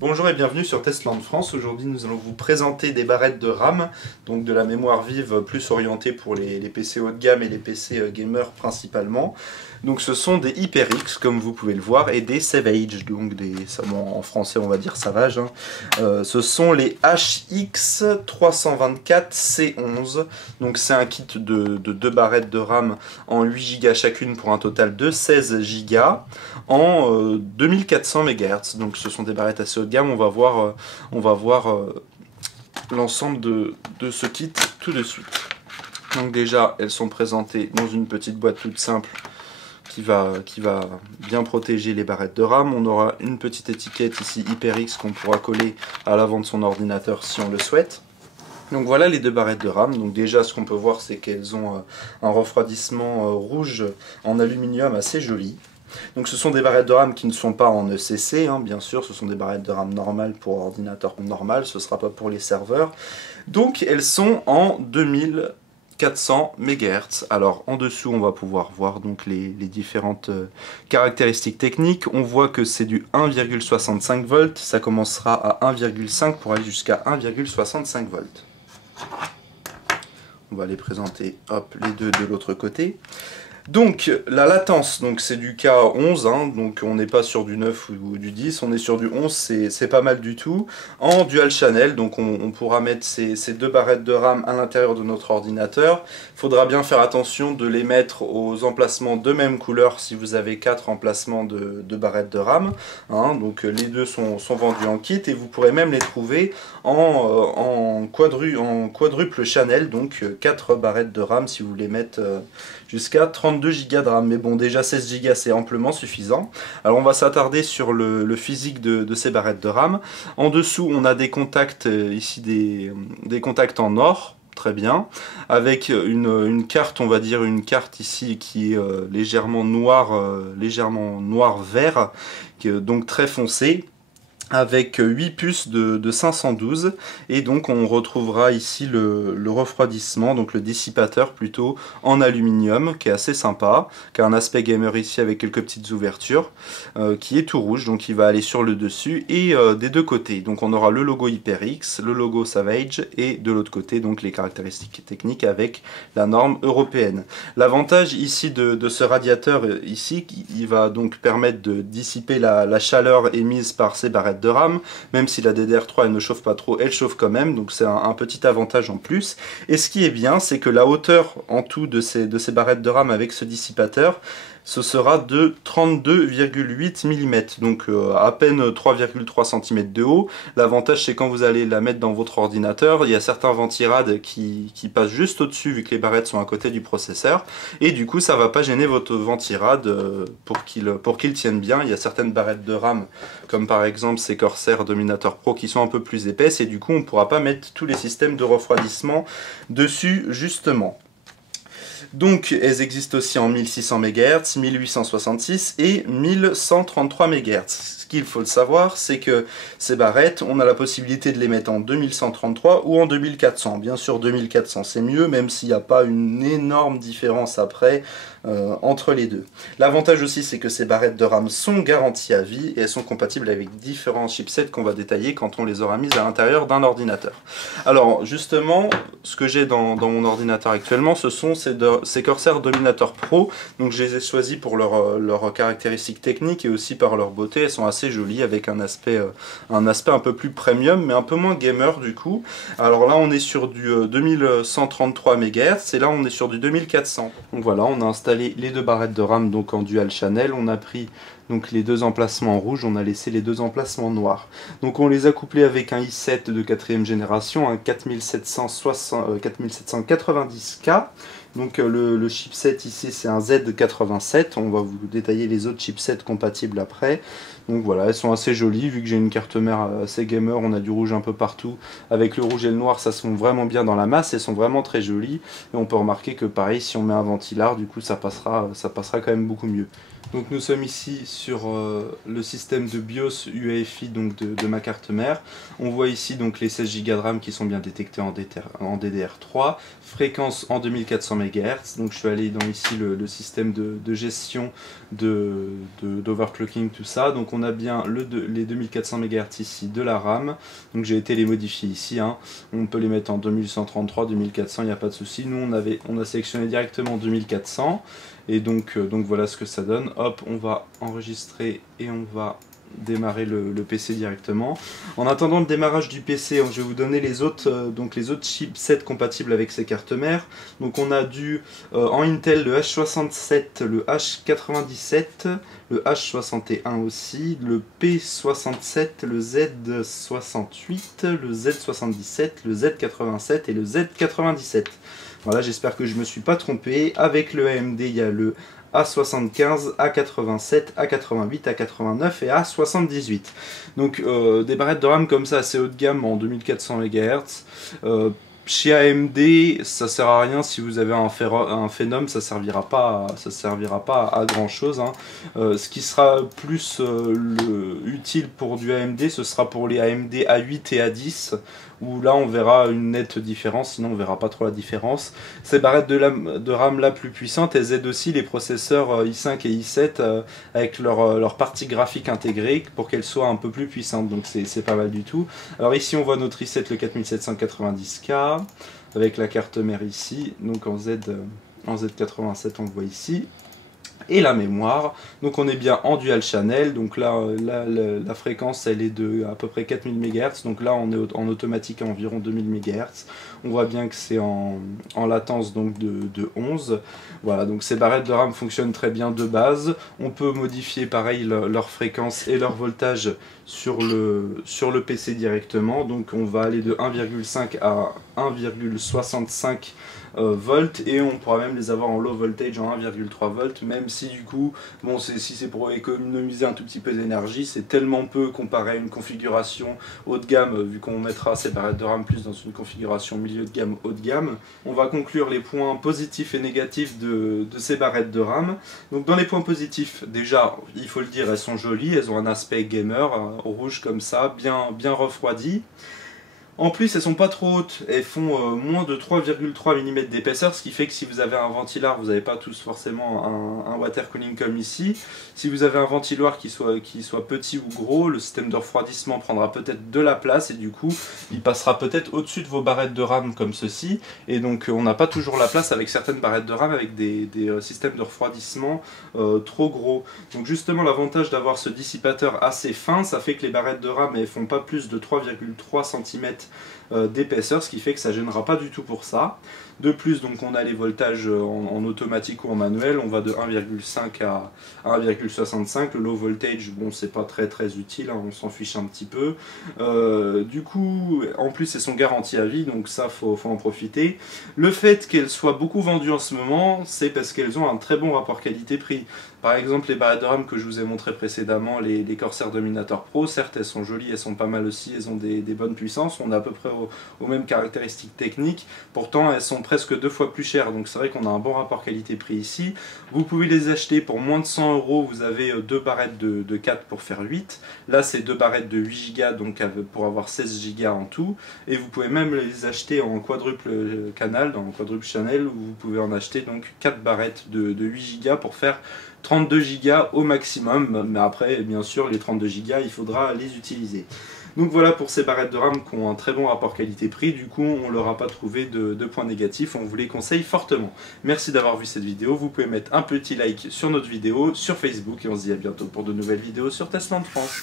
Bonjour et bienvenue sur Testland France. Aujourd'hui nous allons vous présenter des barrettes de RAM, donc de la mémoire vive plus orientée pour les PC haut de gamme et les PC gamers principalement. Donc ce sont des HyperX comme vous pouvez le voir et des Savage, donc en français on va dire Savage. Ce sont les HX324C11, donc c'est un kit de 2 barrettes de RAM en 8 Go chacune pour un total de 16 Go en 2400 MHz. Donc ce sont des barrettes assez haut de gamme, on va voir l'ensemble de ce kit tout de suite. Donc déjà elles sont présentées dans une petite boîte toute simple qui va bien protéger les barrettes de RAM. On aura une petite étiquette ici HyperX qu'on pourra coller à l'avant de son ordinateur si on le souhaite. Donc voilà les 2 barrettes de RAM. Donc déjà ce qu'on peut voir c'est qu'elles ont un refroidissement rouge en aluminium assez joli. Donc ce sont des barrettes de RAM qui ne sont pas en ECC, bien sûr, ce sont des barrettes de RAM normales pour ordinateur normal, ce ne sera pas pour les serveurs. Donc elles sont en 2400 MHz. Alors en dessous on va pouvoir voir donc les différentes caractéristiques techniques. On voit que c'est du 1,65 volts, ça commencera à 1,5 pour aller jusqu'à 1,65 volts. On va les présenter les deux de l'autre côté. Donc la latence, c'est du K11, donc on n'est pas sur du 9 ou du 10, on est sur du 11, c'est pas mal du tout. En dual channel, donc on pourra mettre ces 2 barrettes de RAM à l'intérieur de notre ordinateur. Il faudra bien faire attention de les mettre aux emplacements de même couleur si vous avez 4 emplacements de barrettes de RAM. Donc les deux sont vendus en kit et vous pourrez même les trouver en quadruple channel, donc 4 barrettes de RAM si vous voulez mettre jusqu'à 32 Go de RAM, mais bon déjà 16 Go c'est amplement suffisant. Alors on va s'attarder sur le physique de ces barrettes de RAM. En dessous on a des contacts ici, des contacts en or, très bien, avec une carte, on va dire une carte ici qui est légèrement noir-vert, donc très foncé, avec 8 puces de 512, et donc on retrouvera ici le refroidissement, donc le dissipateur plutôt en aluminium qui est assez sympa, qui a un aspect gamer ici avec quelques petites ouvertures, qui est tout rouge, donc il va aller sur le dessus et des deux côtés. Donc on aura le logo HyperX, le logo Savage et de l'autre côté donc les caractéristiques techniques avec la norme européenne. L'avantage ici de ce radiateur ici, il va donc permettre de dissiper la chaleur émise par ces barrettes de RAM, même si la DDR3 elle ne chauffe pas trop, elle chauffe quand même, donc c'est un petit avantage en plus. Et ce qui est bien, c'est que la hauteur en tout de ces barrettes de RAM avec ce dissipateur, ce sera de 32,8 mm, donc à peine 3,3 cm de haut. L'avantage c'est quand vous allez la mettre dans votre ordinateur, il y a certains ventirades qui passent juste au-dessus vu que les barrettes sont à côté du processeur, et du coup ça va pas gêner votre ventirade pour qu'il tienne bien. Il y a certaines barrettes de RAM, comme par exemple ces Corsair Dominator Pro qui sont un peu plus épaisses, et du coup on ne pourra pas mettre tous les systèmes de refroidissement dessus justement. Donc elles existent aussi en 1600 MHz, 1866 et 1133 MHz. Ce qu'il faut le savoir, c'est que ces barrettes, on a la possibilité de les mettre en 2133 ou en 2400. Bien sûr 2400 c'est mieux, même s'il n'y a pas une énorme différence après entre les deux. L'avantage aussi c'est que ces barrettes de RAM sont garanties à vie et elles sont compatibles avec différents chipsets qu'on va détailler quand on les aura mises à l'intérieur d'un ordinateur. Alors justement, ce que j'ai dans mon ordinateur actuellement, ce sont ces Corsair Dominator Pro. Donc je les ai choisis pour leurs caractéristiques techniques et aussi par leur beauté. Elles sont assez jolies avec un aspect un peu plus premium mais un peu moins gamer du coup. Alors là on est sur du 2133 MHz et là on est sur du 2400. Donc voilà, on a installé les 2 barrettes de RAM donc en dual channel. On a pris donc les 2 emplacements rouges, on a laissé les 2 emplacements noirs. Donc on les a couplés avec un i7 de 4e génération, un 4790K. Donc le chipset ici c'est un Z87, on va vous détailler les autres chipsets compatibles après. Donc voilà, elles sont assez jolies, vu que j'ai une carte mère assez gamer, on a du rouge un peu partout. Avec le rouge et le noir, ça se fond vraiment bien dans la masse, elles sont vraiment très jolies. Et on peut remarquer que pareil, si on met un ventilar, du coup ça passera quand même beaucoup mieux. Donc nous sommes ici sur le système de BIOS UEFI donc de ma carte mère. On voit ici donc les 16 Go de RAM qui sont bien détectés en DDR3, fréquence en 2400 MHz. Donc je suis allé dans ici le système de gestion d'overclocking, tout ça. Donc on a bien les 2400 MHz ici de la RAM. Donc j'ai été les modifier ici, hein. On peut les mettre en 2133, 2400, il n'y a pas de souci. Nous on a sélectionné directement 2400. Et donc voilà ce que ça donne. Hop, on va enregistrer et on va démarrer le PC directement. En attendant le démarrage du PC, je vais vous donner les autres chipsets compatibles avec ces cartes mères. Donc on a en Intel le H67, le H97, le H61 aussi, le P67, le Z68, le Z77, le Z87 et le Z97. Voilà, j'espère que je ne me suis pas trompé. Avec le AMD, il y a le A75, A87, A88, A89 et A78. Donc des barrettes de RAM comme ça assez haut de gamme en 2400 MHz. Chez AMD, ça sert à rien si vous avez un Phenom, ça servira pas à grand chose, hein. Ce qui sera plus utile pour du AMD, ce sera pour les AMD A8 et A10, où là on verra une nette différence, sinon on verra pas trop la différence. Ces barrettes de RAM là plus puissantes, elles aident aussi les processeurs i5 et i7 avec leur partie graphique intégrée pour qu'elles soient un peu plus puissantes, donc c'est pas mal du tout. Alors ici on voit notre i7, le 4790K, avec la carte mère ici, donc en Z87 on le voit ici. Et la mémoire, donc on est bien en dual channel, donc là la fréquence elle est de à peu près 4000 MHz, donc là on est en automatique à environ 2000 MHz. On voit bien que c'est en latence donc de 11. Voilà, donc ces barrettes de RAM fonctionnent très bien de base. On peut modifier pareil leur fréquence et leur voltage sur le PC directement. Donc on va aller de 1,5 à 1,65 volts, et on pourra même les avoir en low voltage en 1,3 volts, même si du coup, bon, si c'est pour économiser un tout petit peu d'énergie, c'est tellement peu comparé à une configuration haut de gamme, vu qu'on mettra ces barrettes de RAM plus dans une configuration milieu de gamme, haut de gamme. On va conclure les points positifs et négatifs de ces barrettes de RAM. Donc dans les points positifs, déjà, il faut le dire, elles sont jolies, elles ont un aspect gamer, rouge comme ça, bien refroidi. En plus, elles sont pas trop hautes, elles font moins de 3,3 mm d'épaisseur, ce qui fait que si vous avez un ventilateur, vous n'avez pas tous forcément un water cooling comme ici. Si vous avez un ventilateur qui soit petit ou gros, le système de refroidissement prendra peut-être de la place et du coup, il passera peut-être au-dessus de vos barrettes de RAM comme ceci. Et donc, on n'a pas toujours la place avec certaines barrettes de RAM avec des systèmes de refroidissement trop gros. Donc justement, l'avantage d'avoir ce dissipateur assez fin, ça fait que les barrettes de RAM elles font pas plus de 3,3 cm d'épaisseur, ce qui fait que ça gênera pas du tout pour ça. De plus, donc on a les voltages en automatique ou en manuel, on va de 1,5 à 1,65. Le low voltage, bon, c'est pas très utile, hein, on s'en fiche un petit peu. Du coup, en plus elles sont garanties à vie, donc ça faut en profiter. Le fait qu'elles soient beaucoup vendues en ce moment, c'est parce qu'elles ont un très bon rapport qualité-prix. Par exemple, les barrettes de RAM que je vous ai montré précédemment, les Corsair Dominator Pro, certes elles sont jolies, elles sont pas mal aussi, elles ont des bonnes puissances, on est à peu près aux mêmes caractéristiques techniques, pourtant elles sont presque 2 fois plus chères, donc c'est vrai qu'on a un bon rapport qualité-prix ici. Vous pouvez les acheter pour moins de 100 €, vous avez 2 barrettes de 4 pour faire 8, là c'est 2 barrettes de 8 Go, donc pour avoir 16 Go en tout, et vous pouvez même les acheter en quadruple canal, en quadruple channel, où vous pouvez en acheter donc 4 barrettes de 8 Go pour faire 32 Go au maximum, mais après bien sûr les 32 Go il faudra les utiliser. Donc voilà pour ces barrettes de RAM qui ont un très bon rapport qualité-prix, du coup on leur a pas trouvé de points négatifs, on vous les conseille fortement. Merci d'avoir vu cette vidéo, vous pouvez mettre un petit like sur notre vidéo, sur Facebook, et on se dit à bientôt pour de nouvelles vidéos sur Testland France.